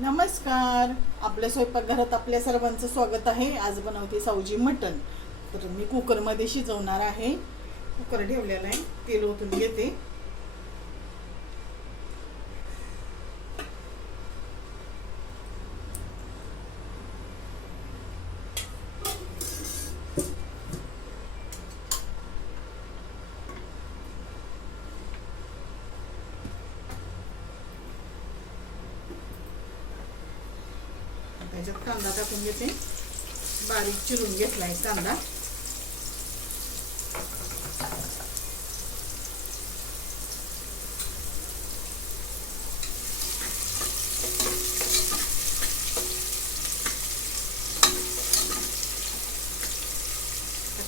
नमस्कार. आपल्या स्वयंपाकघरात आपल्या सर्वांचं स्वागत आहे. आज बनवते सावजी मटण. तर मी कुकरमध्ये शिजवणार आहे. कुकर ठेवलेला आहे. तेल ओतून घेते. ह्याच्यात कांदा टाकून घेते. बारीक चिरून घेतलाय कांदा.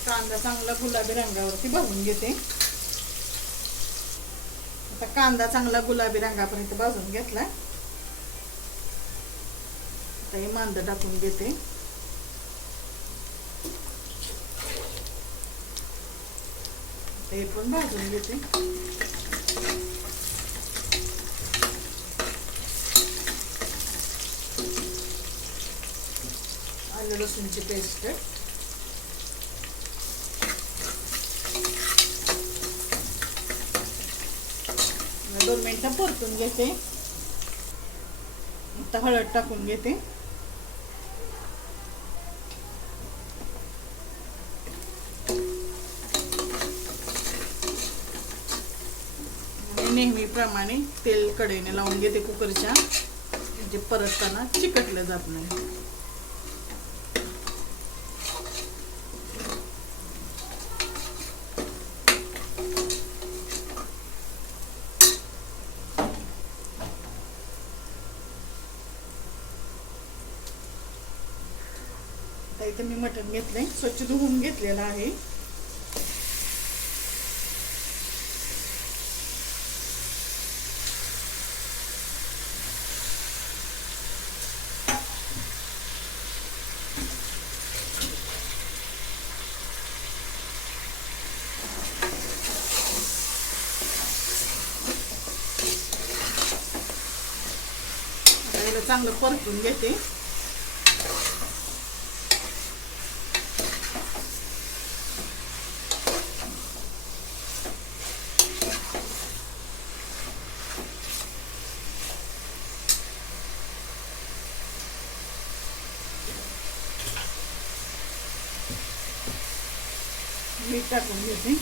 कांदा चांगला गुलाबी रंगावरती भाजून घेते. आता कांदा चांगला गुलाबी रंगापर्यंत भाजून घेतला आता हे मांदं टाकून घेते. हे पण भाजून घेते. आलं लसूणची पेस्ट. दोन मिनटं परतून घेते. आता हळद टाकून घेते. नेहमीप्रमाणे तेल कढईने लावून घेते कुकरच्या. जे परतताना चिकटलं जात नाही. इथे मी मटण घेतलंय. स्वच्छ धुवून घेतलेलं आहे आता याला चांगलं परतून घेते. मीठ टाकून घेते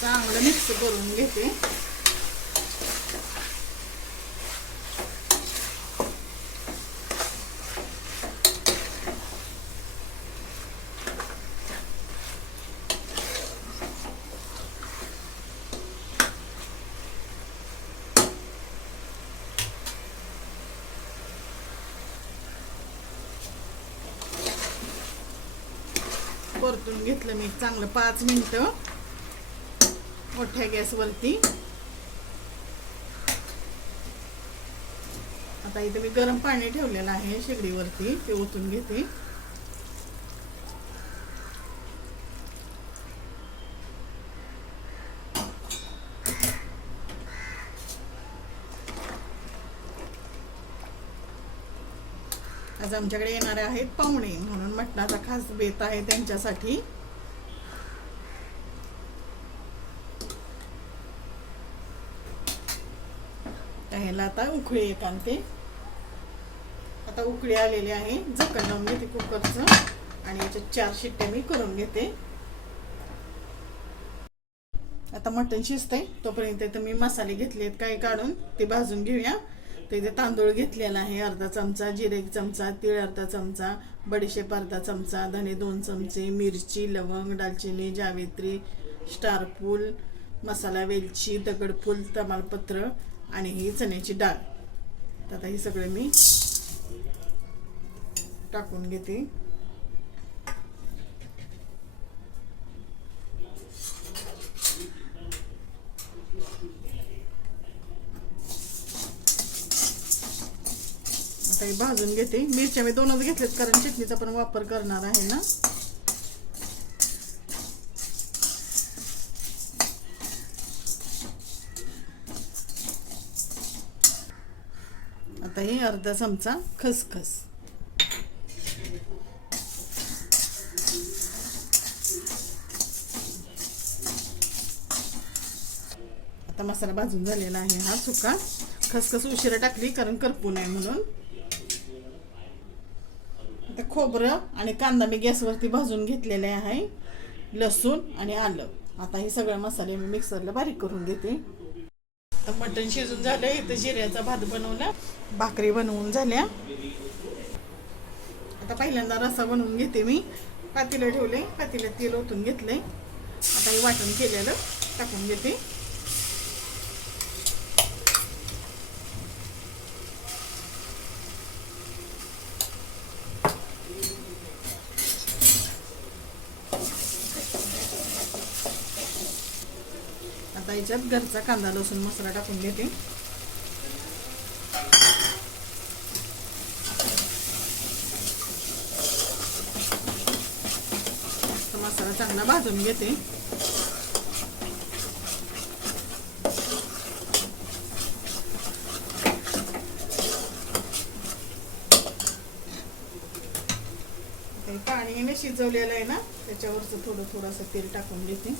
चांगलं मिक्स करून घेते. परतून घेतलं मी चांगलं पाच मिनिटं. मोठ्या गॅसवरती आता इथे मी गरम पाणी ठेवलेलं आहे शेगडीवरती ते ओतून घेते. आज आमच्याकडे येणारे आहेत पाहुणे म्हणून मटणाचा खास बेत आहे त्यांच्यासाठी. ह्याला आता उकळी एक आणते. आता उकळी आलेली आहे. झाकण लावून घेते कुकरचं आणि याच्यात चार शिट्ट्या मी करून घेते. आता मटण शिजतंय. तोपर्यंत इथं मी मसाले घेतलेत काही काढून ते भाजून घेऊया. तर इथे तांदूळ घेतलेला आहे. अर्धा चमचा जिरे एक चमचा तीळ अर्धा चमचा बडीशेप अर्धा चमचा धने दोन चमचे मिरची लवंग दालचिनी जावेत्री स्टारफूल मसाला वेलची दगडफूल तमालपत्र आणि ही चण्याची डाळ. तर आता हे सगळे मी टाकून घेते. भाजून घेते. मिरच्या मी दोनच घेतलेत कारण चटणीचा पण वापर करणार आहे ना. आता हे अर्धा चमचा खसखस. आता मसाला भाजून झालेला आहे हा सुका. खसखस उशिरा टाकली कारण करपू नये म्हणून. आता खोबरं आणि कांदा मी गॅसवरती भाजून घेतलेले आहे लसूण आणि आलं. आता हे सगळे मसाले मी मिक्सरला बारीक करून घेते. आता मटण शिजून झालं इथं जिऱ्याचा भात बनवला. भाकरी बनवून झाल्या. आता पहिल्यांदा रसा बनवून घेते मी. पातीला ठेवले पातीला तेल ओतून घेतलंय. आता हे वाटण केलेलं टाकून घेते आता याच्यात घरचा कांदा लसूण मसाला टाकून घेते मसाला चांगला भाजून घेते. पाणी ने शिजवलेलं आहे ना त्याच्यावरचं थोडं थोडंसं तेल टाकून घेते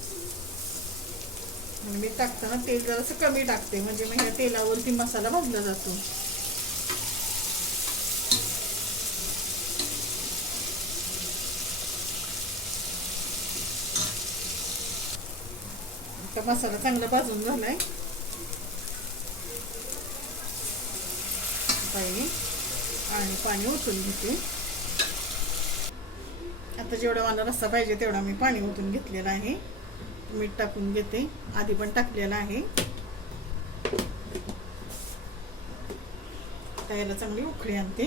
आणि मी टाकताना तेल जरासं कमी टाकते. म्हणजे मग ह्या तेलावरती मसाला भाजला जातो. आता मसाला चांगला भाजून झालाय. आणि पाणी ओतून घेते. आता जेवढा मला रस्सा पाहिजे तेवढा मी पाणी ओतून घेतलेला आहे. मीठ टाकून घेते. आधी पण टाकलेलं आहे. त्याला चांगली उखळी आणते.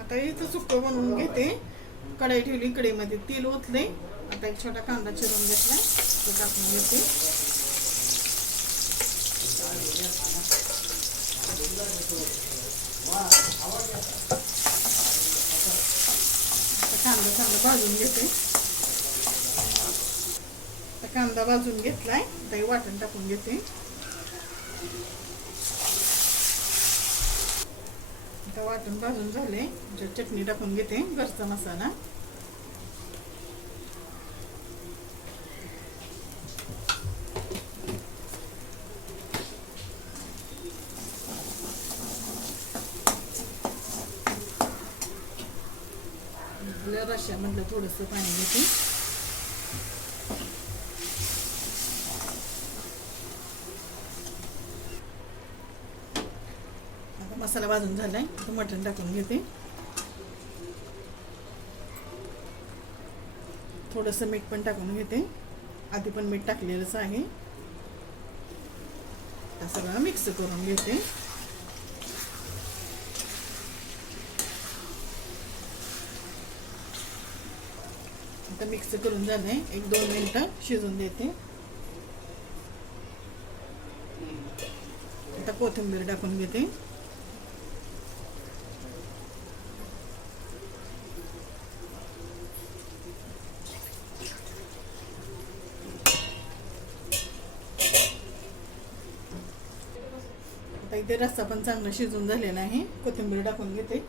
आता इथं सुकं बनवून घेते. कढाई ठेवली कढईमध्ये तेल ओतले. आता एक छोटा कांदा चिरून घेतला तो टाकून घेते. आता कांदा चांगला भाजून घेते. आता कांदा भाजून घेतलाय. आता हे वाटण टाकून घेते. आता वाटण भाजून झाले म्हणजे चटणी टाकून घेते. घरचा मसाला. आपल्या म्हटलं थोडंसं पाणी घेते आता मसाला भाजून झालाय मटण टाकून घेते. थोडंसं मीठ पण टाकून घेते. आधी पण मीठ टाकलेलंच आहे. सगळं मिक्स करून घेते. आता मिक्स करून झालंय. एक दोन मिनिटं शिजून देते. आता कोथिंबीर टाकून घेते. आता इथे रस्सा पण चांगला शिजून झालेला आहे. कोथिंबीर टाकून घेते.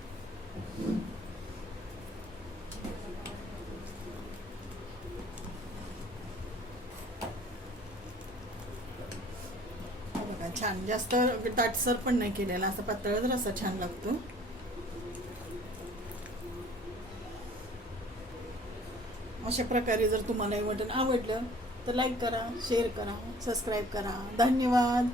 छान. जास्त दाटसर पण नाही केलेला. असा पातळच असा छान लागतो. अशा प्रकारे जर तुम्हाला हे मटण आवडलं तर लाईक करा शेअर करा सबस्क्राईब करा. धन्यवाद.